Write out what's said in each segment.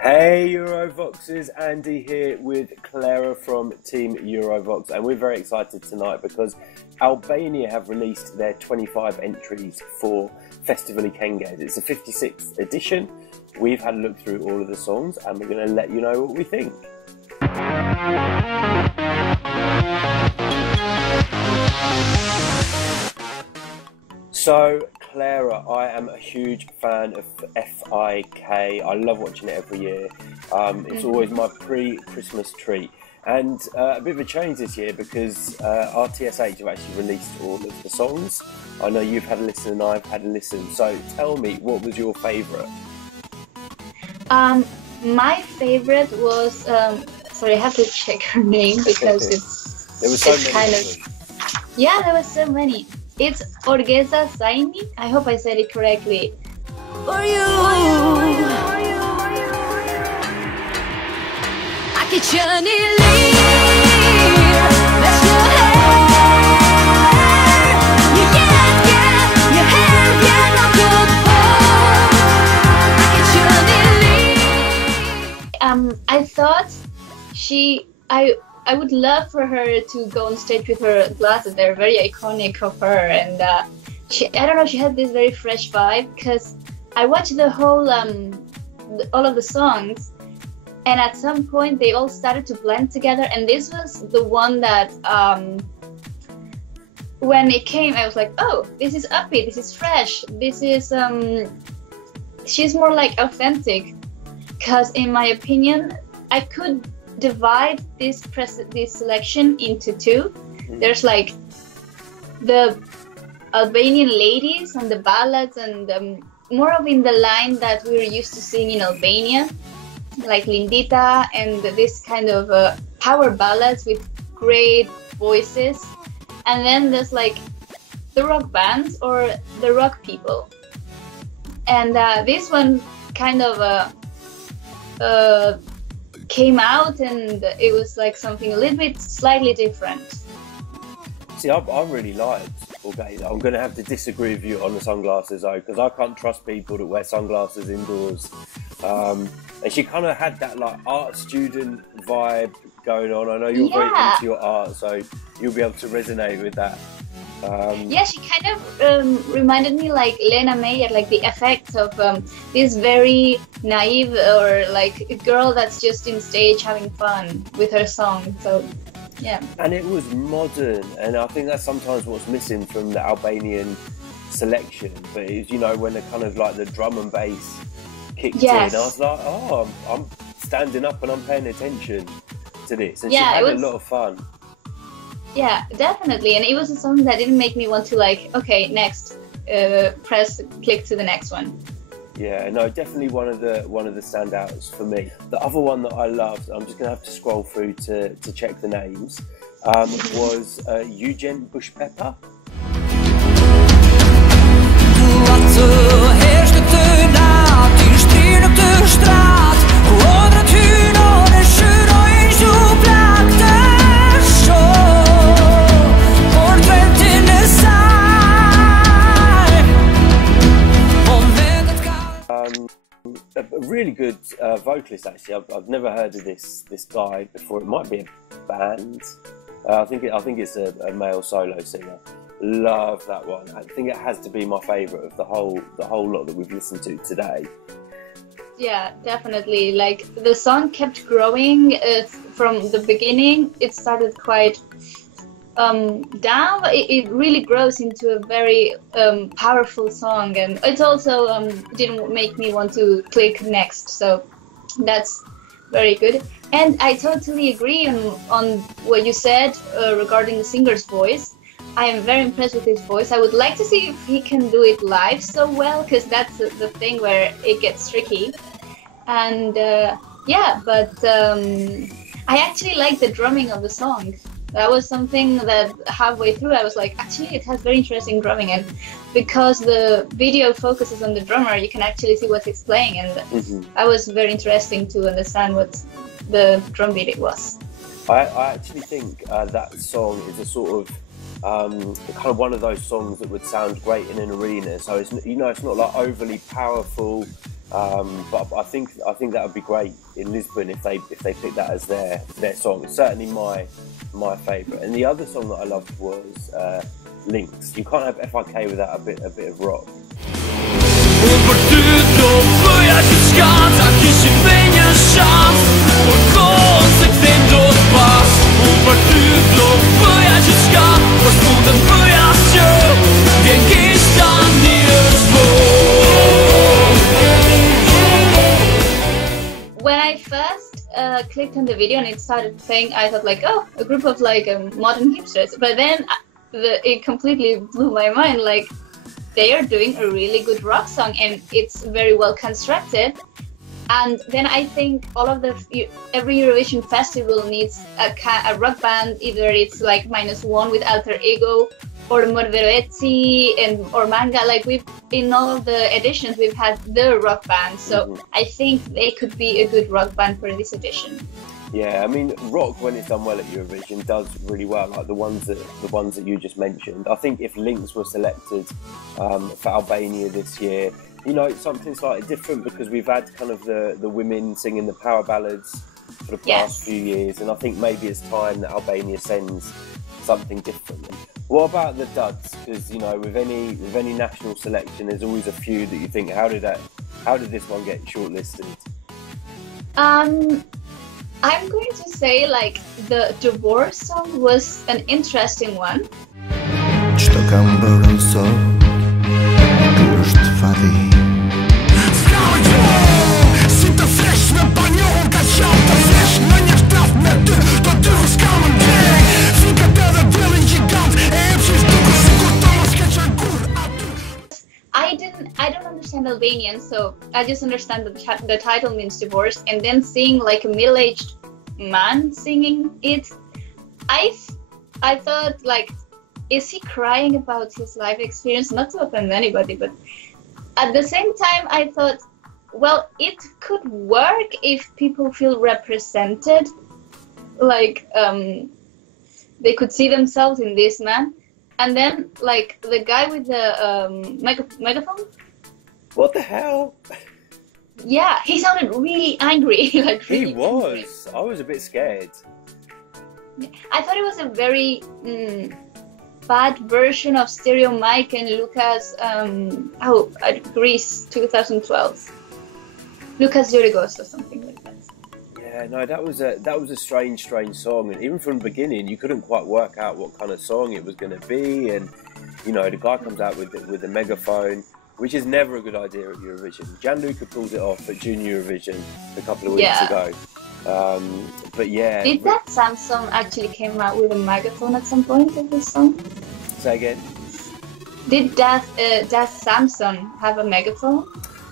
Hey Eurovoxers, Andy here with Clara from Team Eurovoxx, and we're very excited tonight because Albania have released their 25 entries for Festivali. It's the 56th edition. We've had a look through all of the songs and we're going to let you know what we think. So, Clara, I am a huge fan of FiK. I love watching it every year. It's always my pre-Christmas treat. And a bit of a change this year because RTSH have actually released all of the songs. I know you've had a listen and I've had a listen. So tell me, what was your favourite? My favourite was, sorry, I have to check her name because there were so many kind of, yeah, there were so many. It's Orgeza Zaini. I hope I said it correctly. For you, I could I thought I would love for her to go on stage with her glasses. They're very iconic of her, and I don't know, she had this very fresh vibe because I watched the whole all of the songs, and at some point they all started to blend together, and this was the one that when it came I was like, oh, this is upbeat, this is fresh, this is she's more like authentic, because in my opinion I could divide this selection into two. There's like the Albanian ladies and the ballads, and more of in the line that we're used to seeing in Albania, like Lindita and this kind of power ballads with great voices. And then there's like the rock bands or the rock people, and this one kind of came out, and it was like something a little bit slightly different. See, I really liked Orgeza. I'm going to have to disagree with you on the sunglasses though, because I can't trust people that wear sunglasses indoors. And she kind of had that like art student vibe going on. I know you're very into your art, so you'll be able to resonate with that. Yeah, she kind of reminded me like Lena Meyer, like the effects of this very naive or like a girl that's just in stage having fun with her song. So yeah. And it was modern, and I think that's sometimes what's missing from the Albanian selection. But it's, you know, when the kind of like the drum and bass kicked in, I was like, oh, I'm standing up and I'm paying attention to this, and she had a lot of fun. Yeah, definitely, and it was a song that didn't make me want to like, okay, next, click to the next one. Yeah, no, definitely one of the standouts for me. The other one that I loved, I'm just gonna have to scroll through to check the names, was Eugen Bush Pepper. A really good vocalist, actually. I've never heard of this guy before. It might be a band. I think it's a male solo singer. Love that one. I think it has to be my favourite of the whole lot that we've listened to today. Yeah, definitely. Like the song kept growing from the beginning. It started quite down, but it really grows into a very powerful song, and it also didn't make me want to click next, so that's very good. And I totally agree on what you said regarding the singer's voice. I am very impressed with his voice. I would like to see if he can do it live so well, because that's the thing where it gets tricky. And yeah, but I actually like the drumming of the song. That was something that halfway through I was like, actually it has very interesting drumming, and because the video focuses on the drummer, you can actually see what he's playing, and that was very interesting to understand what the drum beat it was. I actually think that song is a sort of kind of one of those songs that would sound great in an arena. So it's, you know, it's not like overly powerful, but I think that would be great in Lisbon if they pick that as their song. It's certainly my favourite. And the other song that I loved was Links. You can't have FiK without a bit of rock. When I first clicked on the video and it started playing, I thought like, oh, a group of like modern hipsters. But then it completely blew my mind. Like, they are doing a really good rock song and it's very well constructed. And then I think every Eurovision festival needs a rock band. Either it's like -1 with Alter Ego, or Morveroezzi or Manga. Like, in all of the editions we've had the rock band. So I think they could be a good rock band for this edition. Yeah, I mean, rock, when it's done well at Eurovision, does really well. Like the ones that you just mentioned. I think if Links were selected for Albania this year, you know, it's something slightly different, because we've had kind of the women singing the power ballads for the past few years, and I think maybe it's time that Albania sends something different. What about the duds? Because, you know, with any national selection, there's always a few that you think, how did this one get shortlisted? I'm going to say, like, the Divorce song was an interesting one. I don't understand Albanian, so I just understand that the title means divorce, and then seeing like a middle-aged man singing it, I thought, like, is he crying about his life experience? Not to offend anybody, but at the same time I thought, well, it could work if people feel represented, like they could see themselves in this man. And then, like, the guy with the megaphone. What the hell? Yeah, he sounded really angry. Like, really he was. Angry. I was a bit scared. I thought it was a very bad version of Stereo Mike and Lucas. Greece 2012. Lucas Yorgos or something like that. Yeah, no, that was a strange song, and even from the beginning, you couldn't quite work out what kind of song it was going to be. And you know, the guy comes out with the megaphone, which is never a good idea at Eurovision. Gianluca pulled it off at Junior Eurovision a couple of weeks ago. But yeah, did that Samsung actually came out with a megaphone at some point of this song? Say again. Did that Samsung have a megaphone?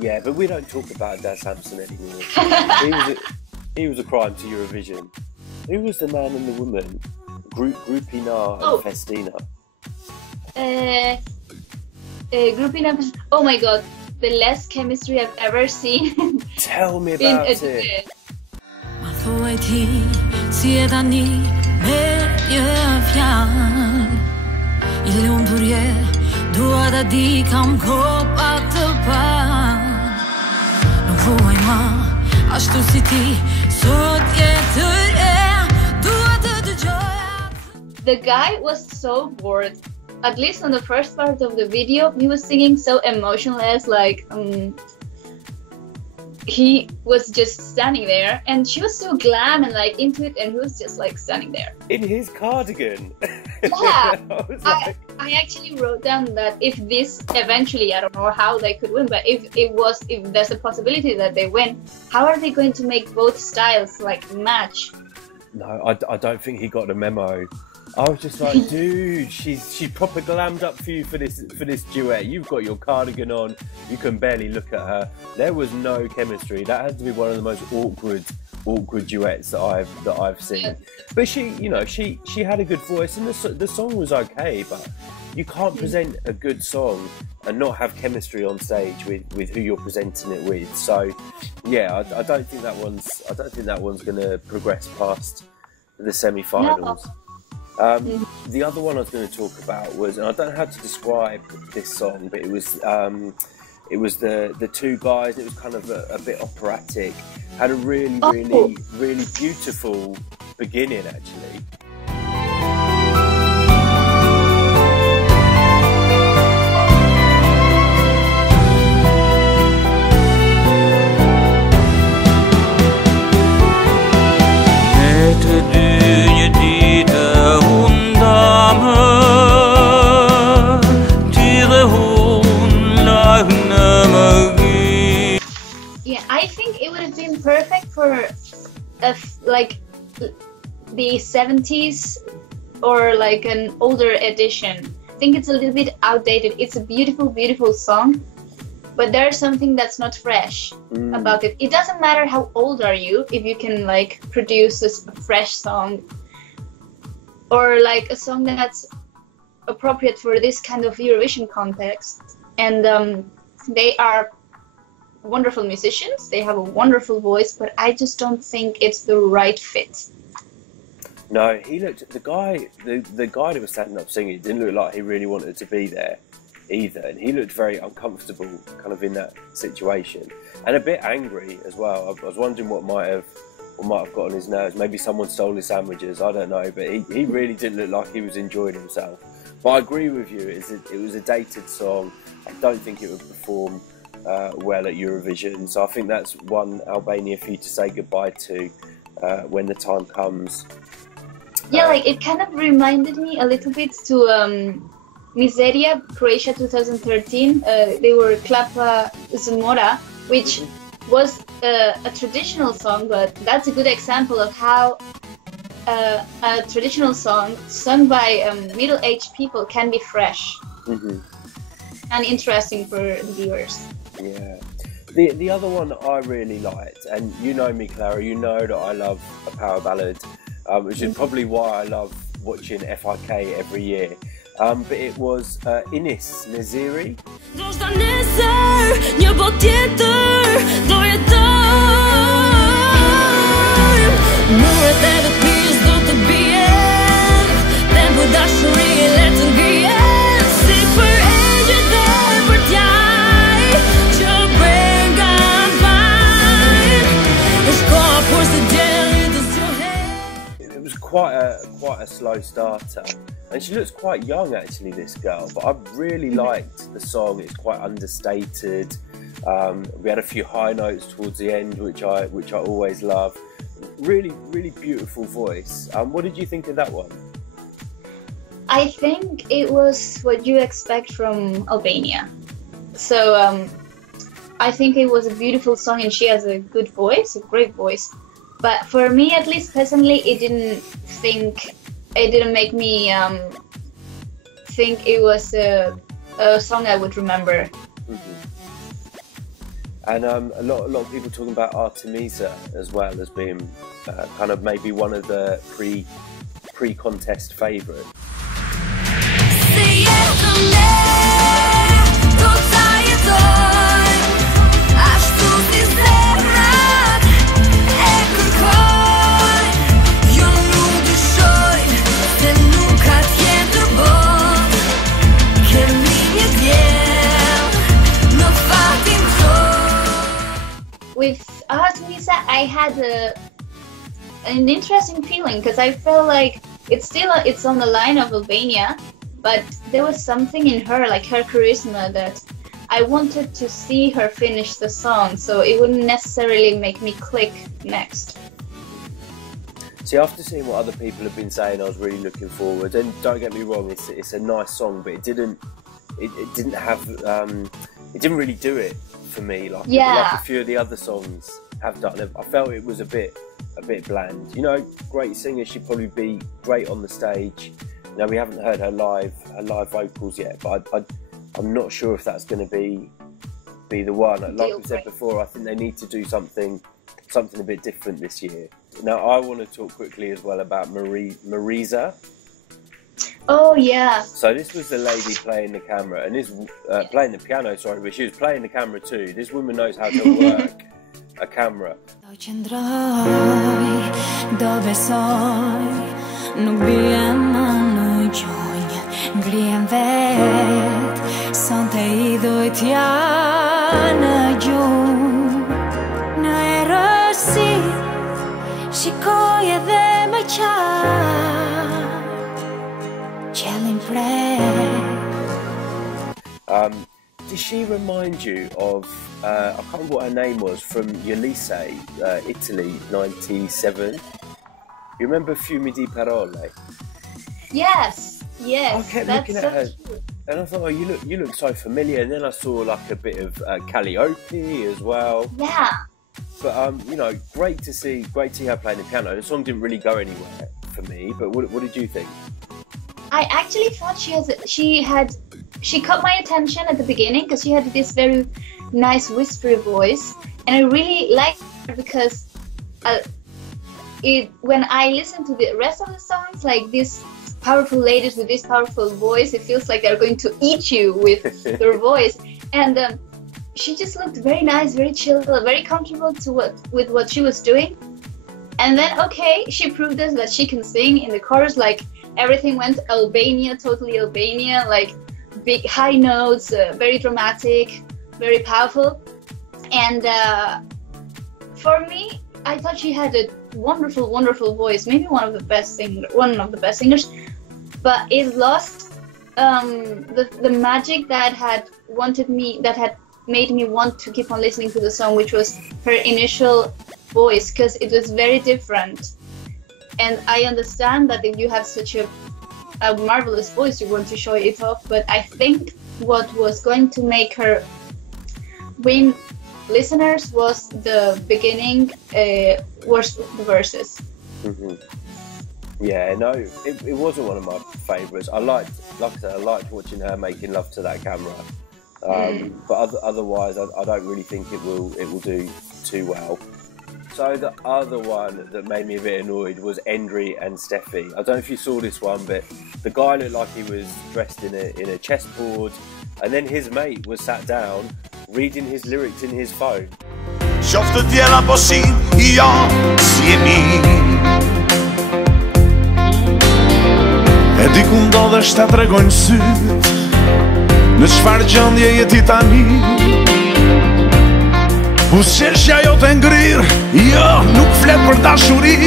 Yeah, but we don't talk about that Samson anymore. He was a crime to Eurovision. Who was the man and the woman? Grupina and Festina. Grupina. Oh my god, the less chemistry I've ever seen. Tell me about it. The guy was so bored. At least on the first part of the video, he was singing so emotionless, like he was just standing there, and she was so glam and like into it, and he was just like standing there in his cardigan. Yeah. I actually wrote down that if this eventually, I don't know how they could win, but if there's a possibility that they win, how are they going to make both styles like match? No, I don't think he got the memo. I was just like, dude, she's proper glammed up for you for this duet. You've got your cardigan on, you can barely look at her. There was no chemistry. That had to be one of the most awkward duets that I've seen. Yeah. But she had a good voice, and the song was okay. But you can't present a good song and not have chemistry on stage with who you're presenting it with. So yeah, I don't think that one's going to progress past the semi-finals. The other one I was going to talk about was, and I don't know how to describe this song, but it was the two guys. It was kind of a bit operatic. Had a really beautiful beginning, actually. Perfect for like the 70s or like an older edition. I think it's a little bit outdated. It's a beautiful song, but there's something that's not fresh about it. It doesn't matter how old are you if you can like produce a fresh song or like a song that's appropriate for this kind of Eurovision context. And they are wonderful musicians, they have a wonderful voice, but I just don't think it's the right fit. No, he looked, the guy that was standing up singing didn't look like he really wanted to be there either, and he looked very uncomfortable kind of in that situation, and a bit angry as well. I was wondering what might have got on his nerves. Maybe someone stole his sandwiches, I don't know, but he really didn't look like he was enjoying himself. But I agree with you, it was a dated song. I don't think it would perform well at Eurovision, so I think that's one Albania for you to say goodbye to when the time comes. Yeah, like it kind of reminded me a little bit to Miseria, Croatia 2013. They were Klapa Zamora, which was a traditional song, but that's a good example of how a traditional song sung by middle-aged people can be fresh and interesting for the viewers. Yeah. The other one I really liked, and you know me, Clara, you know that I love a power ballad, which is probably why I love watching FiK every year. But it was Inis Naziri. Quite a slow starter, and she looks quite young actually, this girl, but I really liked the song. It's quite understated. We had a few high notes towards the end, which I always love. Really beautiful voice. What did you think of that one? I think it was what you expect from Albania. So I think it was a beautiful song, and she has a good voice, a great voice. But for me, at least personally, it didn't make me think it was a song I would remember. And a lot of people talking about Artemisa as well as being kind of maybe one of the pre-contest favourites. With Artemisa, I had an interesting feeling because I felt like it's on the line of Albania, but there was something in her, like her charisma, that I wanted to see her finish the song, so it wouldn't necessarily make me click next. See, after seeing what other people have been saying, I was really looking forward. And don't get me wrong, it's a nice song, but it didn't really do it for me like a few of the other songs have done. I felt it was a bit bland. You know, great singer, she'd probably be great on the stage. Now, we haven't heard her live vocals yet, but I'm not sure if that's going to be the one. Like we said before, I think they need to do something a bit different this year. Now, I want to talk quickly as well about Marisa. Oh yeah. So this was the lady playing the camera, and this playing the piano. Sorry, but she was playing the camera too. This woman knows how to work a camera. nuk bie më në gjunjë, ngrihem vet, sonte I dhujtja në gjumë, në erësi, shikoj edhe më qartë, qellin pret. Did she remind you of, I can't remember what her name was, from Ulisse, Italy, 97? You remember Fiumi di Parole? Yes, yes. I kept looking at her, and I thought, oh, you look so familiar. And then I saw like a bit of Calliope as well. Yeah. But you know, great to see her playing the piano. The song didn't really go anywhere for me. But what did you think? I actually thought she caught my attention at the beginning because she had this very nice whispery voice, and I really liked her because when I listen to the rest of the songs, like these powerful ladies with this powerful voice, it feels like they're going to eat you with their voice. And she just looked very nice, very chill, very comfortable with what she was doing. And then, okay, she proved us that she can sing in the chorus. Like everything went Albania, totally Albania, like big high notes, very dramatic, very powerful. And for me, I thought she had a wonderful, wonderful voice. Maybe one of the best singers. But it lost the magic that had made me want to keep on listening to the song, which was her initial voice, because it was very different. And I understand that if you have such a marvelous voice, you want to show it off, but I think what was going to make her win listeners was the beginning, was the verses. Mm-hmm. Yeah, no, it wasn't one of my favourites. I liked watching her making love to that camera. But otherwise, I don't really think it will do too well. So the other one that made me a bit annoyed was Endry and Steffi. I don't know if you saw this one, but the guy looked like he was dressed in a chessboard, and then his mate was sat down reading his lyrics in his phone. Qoftë djela po si, jo, si e mi. E di ku ndodhesh ta tregojnë syt, në çfarë gjendje je ti tani. Buzëqeshja jote ngrir, jo, nuk flet për dashuri,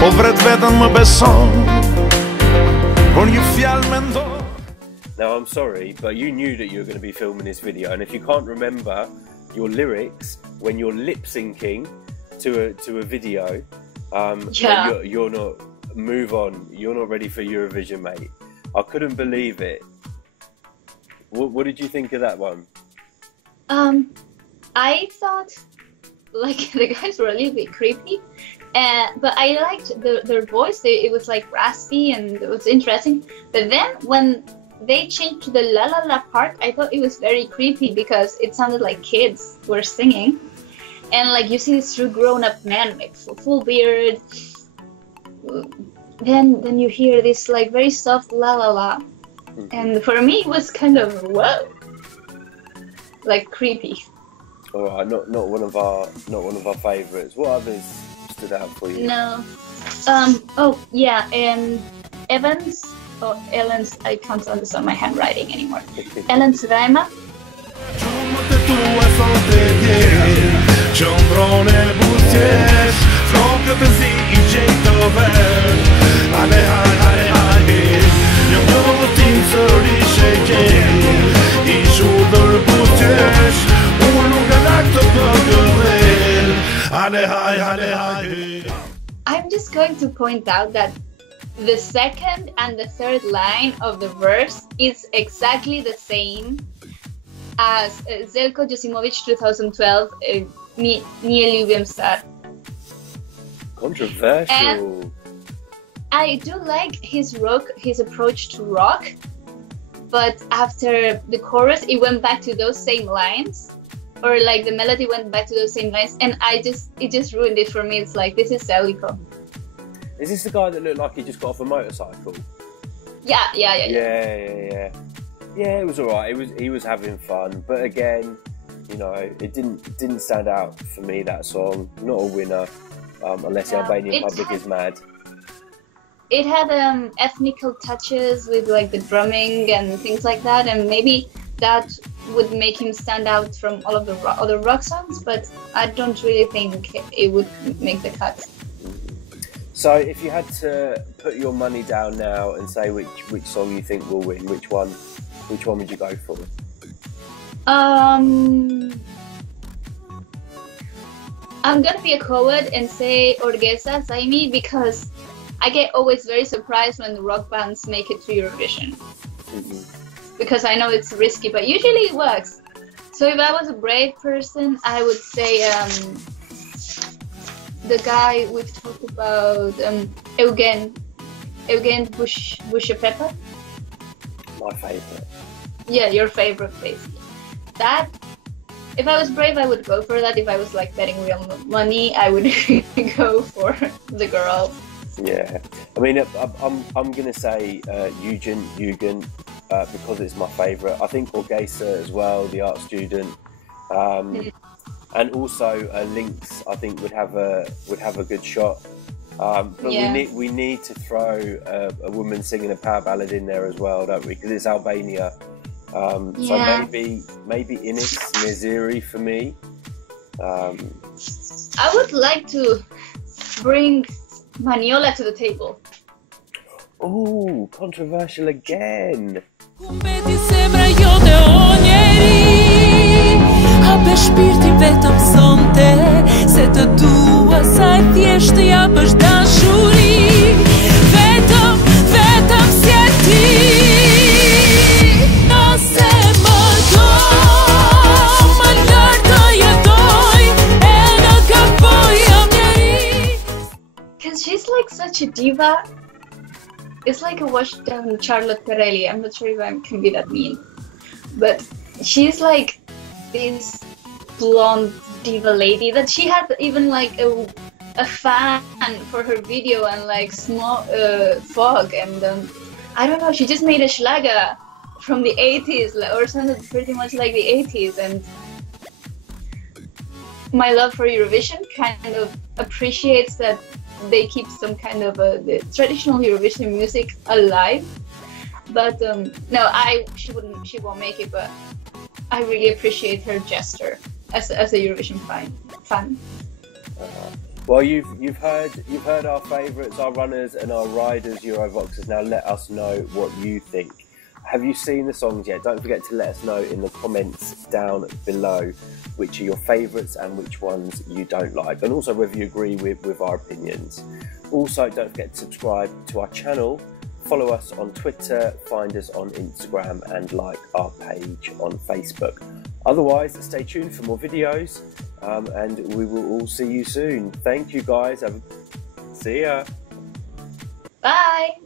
po vret vetën më beson, por një fjalë mendon. Now, I'm sorry, but you knew that you were going to be filming this video, and if you can't remember your lyrics when you're lip syncing to a video, you're not. Move on. You're not ready for Eurovision, mate. I couldn't believe it. What did you think of that one? I thought like the guys were a little bit creepy, but I liked their voice. It was like raspy and it was interesting. But then when they changed to the la la la part, I thought it was very creepy because it sounded like kids were singing, and like you see these two grown-up men like full beard. Then you hear this like very soft la la la, and for me it was kind of whoa, like creepy. All right, not one of our favourites. What others stood out for you? No, oh yeah, and Evans or Ellen's. I can't understand my handwriting anymore. Ellen's Raima. I'm just going to point out that the second and the third line of the verse is exactly the same as Zelko Josimovic 2012 Nie lubię star. Controversial. And I do like his approach to rock, but after the chorus it went back to those same lines, or like the melody went back to those same lines, and it just ruined it for me. It's like, this is Zelko. Is this the guy that looked like he just got off a motorcycle? Yeah. Yeah, it was alright. He was having fun, but again, you know, it didn't stand out for me, that song. Not a winner. unless the Albanian public is mad. It had ethnical touches with like the drumming and things like that, and maybe that would make him stand out from all of the other rock songs, but I don't really think it would make the cut. So if you had to put your money down now and say which song you think will win, which one would you go for? I'm gonna be a coward and say Orgesa Saimi, because I get always very surprised when the rock bands make it to Eurovision. Because I know it's risky, but usually it works. So if I was a brave person, I would say the guy we've talked about, Eugen Bushapeppa. My favourite. Yeah, your favourite, basically. That, if I was brave, I would go for that. If I was like betting real money, I would go for the girl. Yeah, I mean, I'm gonna say Eugen, because it's my favourite. I think Orgesa as well, the art student, and also Lynx. I think would have a good shot. But we need to throw a woman singing a power ballad in there as well, don't we? Because it's Albania. So maybe Ines Neziri for me. I would like to bring Maniola to the table. Oh, controversial again. Because she's like such a diva. It's like a washed down Charlotte Perelli. I'm not sure if I can be that mean, but she's like this blonde diva lady that she had even like a fan for her video and like small fog, and I don't know, she just made a schlager from the 80s or sounded pretty much like the 80s, and my love for Eurovision kind of appreciates that they keep some kind of the traditional Eurovision music alive. But no, she won't make it, but I really appreciate her gesture as a Eurovision fan. Well, you've heard our favourites, our runners and our riders, Eurovoxers. Now let us know what you think. Have you seen the songs yet? Don't forget to let us know in the comments down below which are your favourites and which ones you don't like, and also whether you agree with our opinions. Also, don't forget to subscribe to our channel, follow us on Twitter, find us on Instagram and like our page on Facebook. Otherwise, stay tuned for more videos, and we will all see you soon. Thank you guys. See ya. Bye.